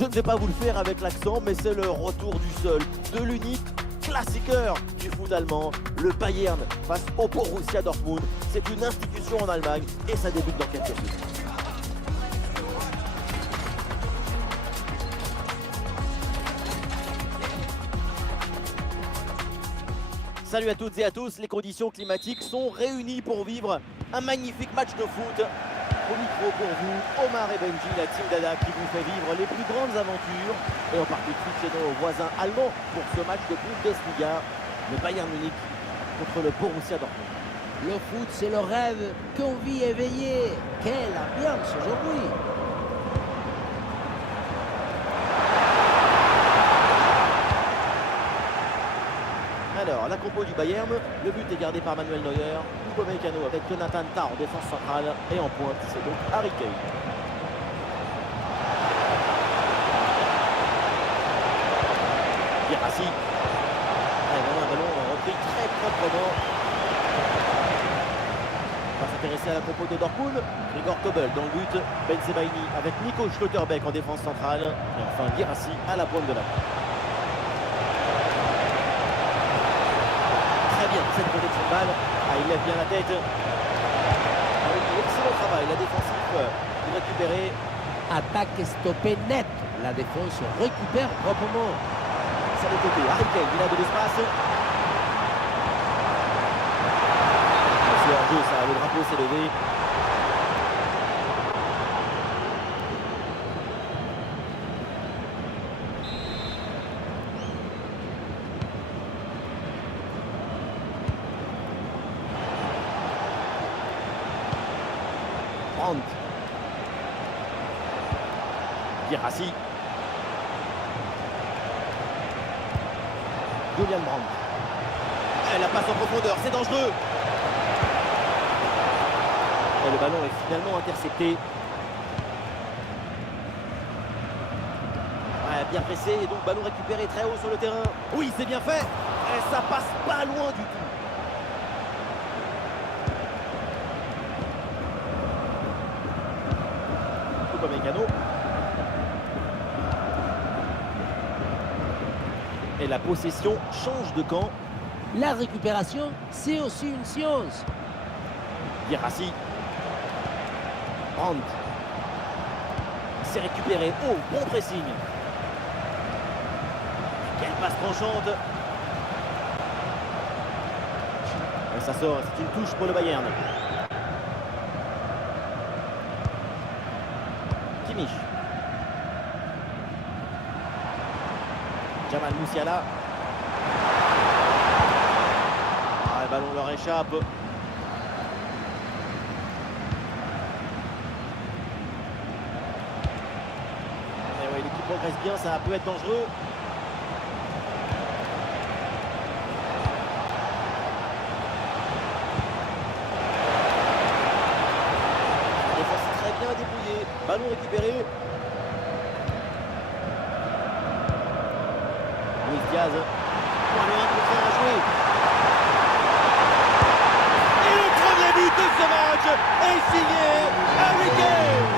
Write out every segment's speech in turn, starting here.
Je ne vais pas vous le faire avec l'accent, mais c'est le retour du seul, de l'unique classiqueur du foot allemand, le Bayern face au Borussia Dortmund. C'est une institution en Allemagne et ça débute dans quelques minutes. Salut à toutes et à tous, les conditions climatiques sont réunies pour vivre un magnifique match de foot. Au micro pour vous, Omar et Benji, la team Dada qui vous fait vivre les plus grandes aventures. Et on part tout de suite chez nos voisins allemands pour ce match de Bundesliga, le Bayern Munich contre le Borussia Dortmund. Le foot, c'est le rêve qu'on vit éveillé. Quelle ambiance aujourd'hui! Alors, la compo du Bayern, le but est gardé par Manuel Neuer, Upamecano avec Jonathan Tah en défense centrale et en pointe, c'est donc Harry Kane. Guirassy. Vraiment un ballon repris très proprement. On va s'intéresser à la compo de Dortmund. Gregor Kobel dans le but, Bensebaini avec Nico Schlotterbeck en défense centrale et enfin Guirassy à la pointe de la main. Cette protection de balle, il lève bien la tête. Excellent travail, la défensive pour récupérer. Attaque stoppée net. La défense récupère proprement. Ça de côté, Harry Kane, il a de l'espace. C'est hors jeu, ça, le drapeau s'est levé. Guirassy. Julian Brandt. La passe en profondeur, c'est dangereux. Et le ballon est finalement intercepté. Bien pressé et donc ballon récupéré très haut sur le terrain. Oui, c'est bien fait. Et ça passe pas loin du tout. Upamecano. Et la possession change de camp. La récupération, c'est aussi une science. Guirassy. Brandt. C'est récupéré. Oh, bon pressing. Quelle passe tranchante. Et ça sort, c'est une touche pour le Bayern. Kimmich. Jamal Musiala. Le ballon leur échappe. L'équipe progresse bien, ça peut être dangereux. La défense très bien débrouillée. Ballon récupéré. Luis Diaz. Point loin pour faire à jouer. Et le premier but de ce match est signé Harry Kane.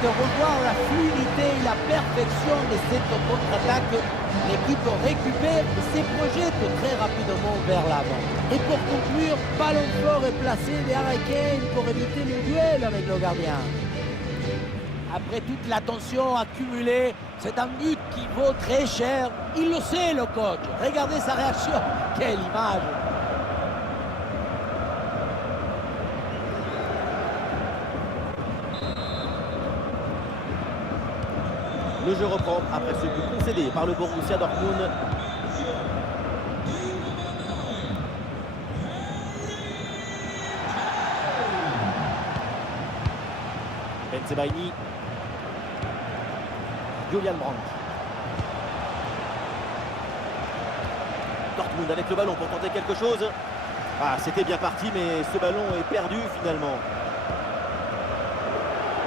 De revoir la fluidité et la perfection de cette contre-attaque. L'équipe récupère et se projette très rapidement vers l'avant. Et pour conclure, ballon fort est placé de Harry Kane pour éviter le duel avec le gardien. Après toute la tension accumulée, c'est un but qui vaut très cher. Il le sait, le coach. Regardez sa réaction. Quelle image! Le jeu reprend après ce but concédé par le Borussia Dortmund. Bensebaini. Julian Brandt. Dortmund avec le ballon pour tenter quelque chose. Ah, c'était bien parti, mais ce ballon est perdu finalement.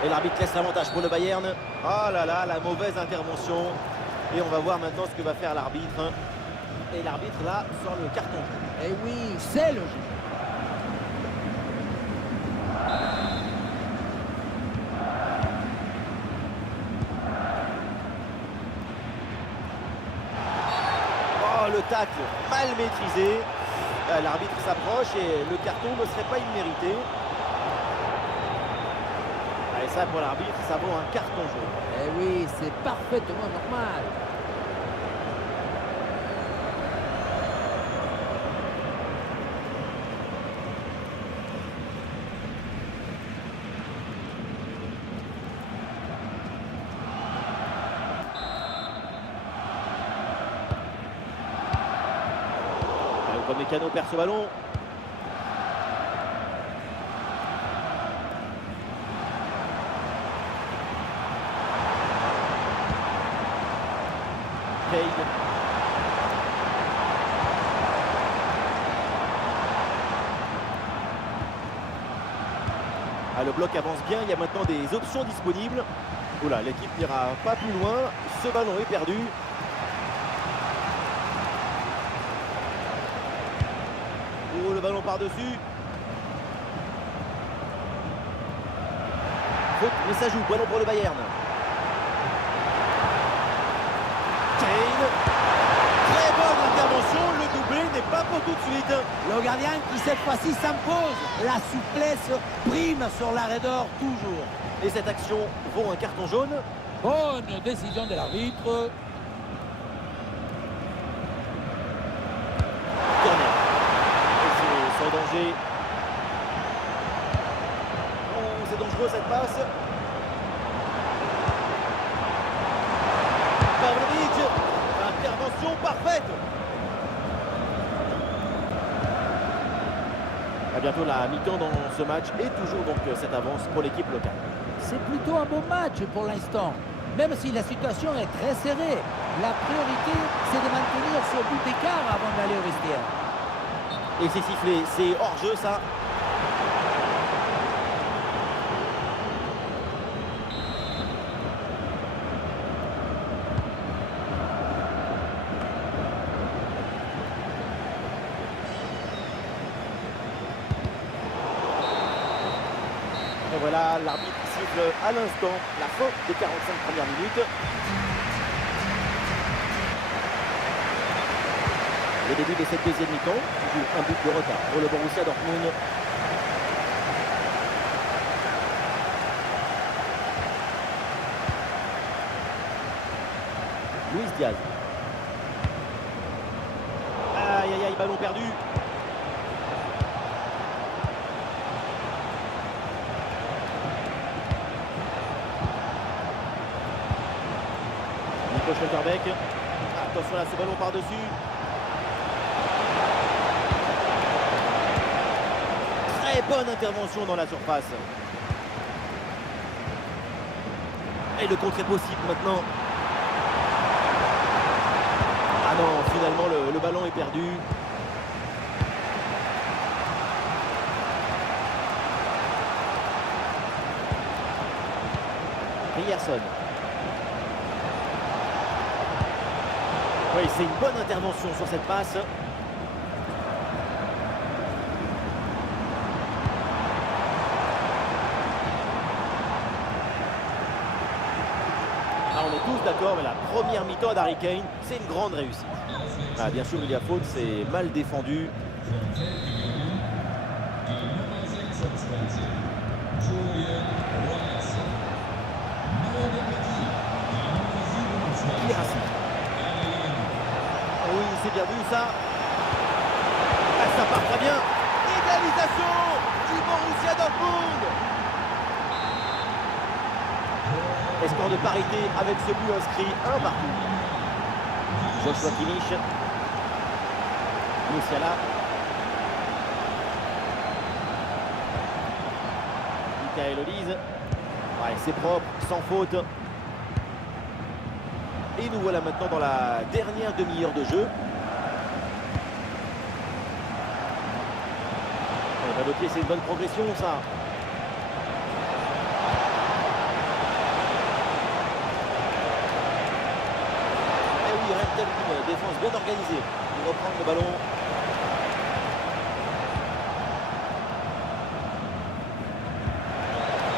Et l'arbitre laisse l'avantage pour le Bayern. Oh là là, la mauvaise intervention. Et on va voir maintenant ce que va faire l'arbitre. Et l'arbitre là sort le carton jaune. Et oui, c'est logique. Oh, le tacle mal maîtrisé. L'arbitre s'approche et le carton ne serait pas immérité. Et ça pour l'arbitre, ça vaut un carton jaune. Et oui, c'est parfaitement normal. Comme Mécano perd ce ballon. Kane. Le bloc avance bien, il y a maintenant des options disponibles. Oula, l'équipe n'ira pas plus loin. Ce ballon est perdu. Oh, le ballon par-dessus. Faute, mais ça joue. Ballon pour le Bayern. Kane. Très bonne intervention. Le doublé n'est pas pour tout de suite. Le gardien qui cette fois-ci s'impose. La souplesse prime sur l'arrêt d'or toujours. Et cette action vaut un carton jaune. Bonne décision de l'arbitre. Corner. Et c'est sans danger. Oh, c'est dangereux cette passe. Pavlovic. Intervention parfaite. À bientôt la mi-temps dans ce match et toujours donc cette avance pour l'équipe locale. C'est plutôt un bon match pour l'instant. Même si la situation est très serrée, la priorité c'est de maintenir ce but d'écart avant d'aller au vestiaire. Et c'est sifflé, c'est hors-jeu ça. Et voilà, l'arbitre siffle à l'instant la fin des 45 premières minutes. Le début de cette deuxième mi-temps, toujours un but de retard pour le Borussia Dortmund. Luis Diaz. Aïe aïe aïe, ballon perdu. Nico Schlotterbeck. Attention là, ce ballon par-dessus. Très bonne intervention dans la surface. Et le contre est possible maintenant. Ah non, finalement le ballon est perdu. Ryerson. Oui, c'est une bonne intervention sur cette passe. Ah, on est tous d'accord, mais la première mi-temps d'Harry Kane, c'est une grande réussite. Ah, bien sûr, il y a faute, c'est mal défendu. Guirassy. Oui, c'est bien vu ça. Ah, ça part très bien. Égalisation du Borussia Dortmund. Et score de parité avec ce but inscrit 1 partout. Joshua Kimmich. Musiala. Michael Olise. Ouais, c'est propre, sans faute. Et nous voilà maintenant dans la dernière demi-heure de jeu. On va noter, c'est une bonne progression ça. défense bien organisée pour reprendre le ballon.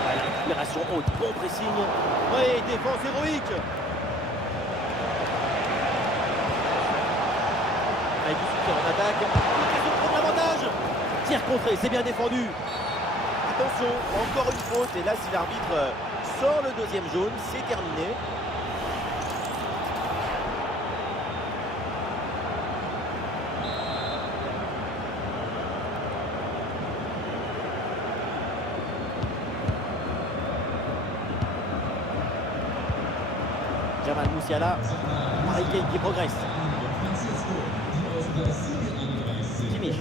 La récupération haute, bon pressing. Oui, défense héroïque. Avec du soutien en attaque. L'occasion de prendre l'avantage. Tir contré, c'est bien défendu. Attention, encore une faute. Et là, si l'arbitre sort le deuxième jaune, c'est terminé. Jamal Musiala, Harry Kane qui progresse. Kimmich.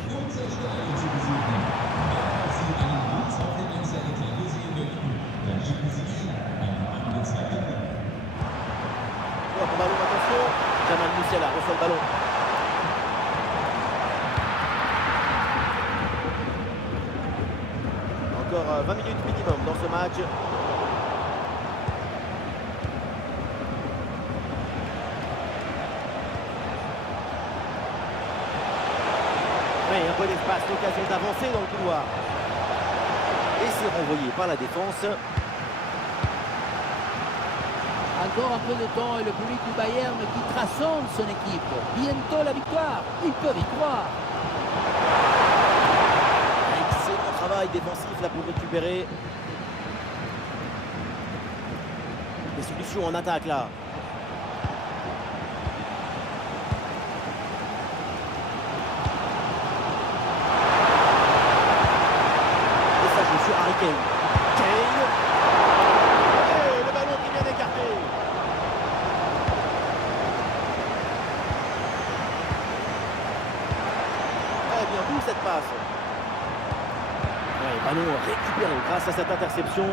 Bon ballon, attention. Jamal Musiala reçoit le ballon. Encore 20 minutes minimum dans ce match. Oui, un peu d'espace, l'occasion d'avancer dans le couloir. Et c'est renvoyé par la défense. Encore un peu de temps et le public du Bayern qui transcende son équipe. Bientôt la victoire, ils peuvent y croire. Excellent travail défensif là pour récupérer. Des solutions en attaque là. Et ça joue sur Harry Kane. Kane. Et le ballon qui vient d'écarter. Très bien vu cette passe. Ouais, ballon récupéré grâce à cette interception.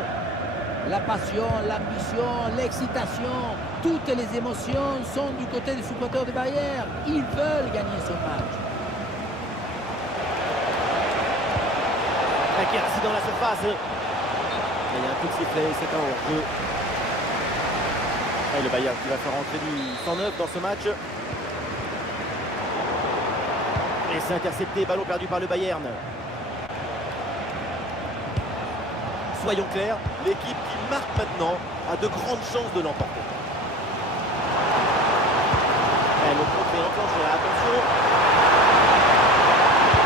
La passion, l'ambition, l'excitation, toutes les émotions sont du côté des supporters de Bayern. Ils veulent gagner ce match. Akirsi dans la surface. Et il y a un coup de sifflet, c'est un hors-jeu. Et le Bayern qui va faire entrer du 109 dans ce match. Et c'est intercepté, ballon perdu par le Bayern. Soyons clairs, l'équipe qui marque maintenant a de grandes chances de l'emporter. Et le contre est enclenché, attention.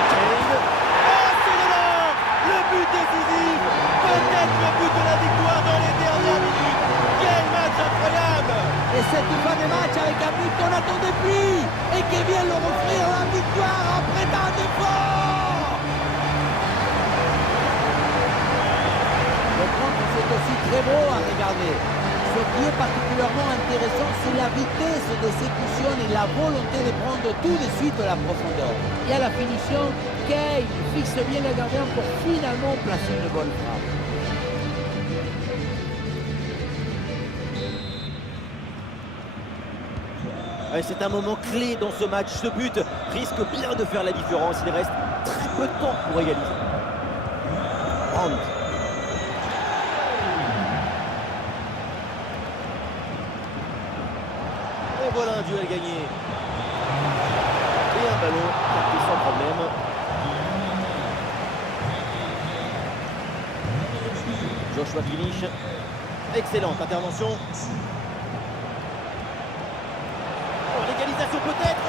Kane. Oh, c'est dedans! Le but décisif! Peut-être le but de la victoire dans les dernières minutes! Quel match incroyable! Et cette fin de match avec un but qu'on n'attendait plus et qui vient leur offrir la victoire après tant d'efforts. C'est aussi très beau à regarder. Ce qui est particulièrement intéressant, c'est la vitesse d'exécution et la volonté de prendre tout de suite la profondeur. Et à la finition, Kane fixe bien le gardien pour finalement placer une bonne frappe. C'est un moment clé dans ce match. Ce but risque bien de faire la différence. Il reste très peu de temps pour égaliser. Brandt. Et voilà un duel gagné. Et un ballon capté sans problème. Joshua Kimmich. Excellente intervention. L'égalisation peut-être.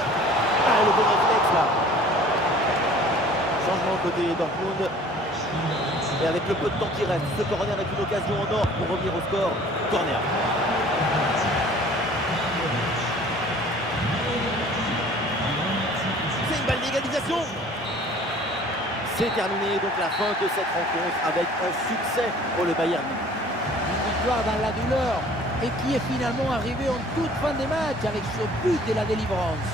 Ah, le bon réflexe là. Changement côté Dortmund. Et avec le peu de temps qui reste, ce corner est une occasion en or pour revenir au score. Corner. C'est une balle d'égalisation. C'est terminé donc la fin de cette rencontre avec un succès pour le Bayern. Une victoire dans la douleur et qui est finalement arrivé en toute fin de match avec ce but de la délivrance.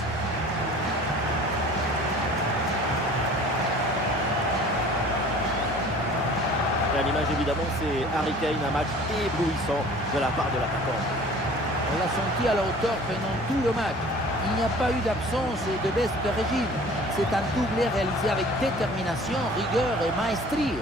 Et à l'image évidemment c'est Harry Kane, un match éblouissant de la part de l'attaquant. On l'a senti à la hauteur pendant tout le match. Il n'y a pas eu d'absence et de baisse de régime. C'est un doublé réalisé avec détermination, rigueur et maestrie.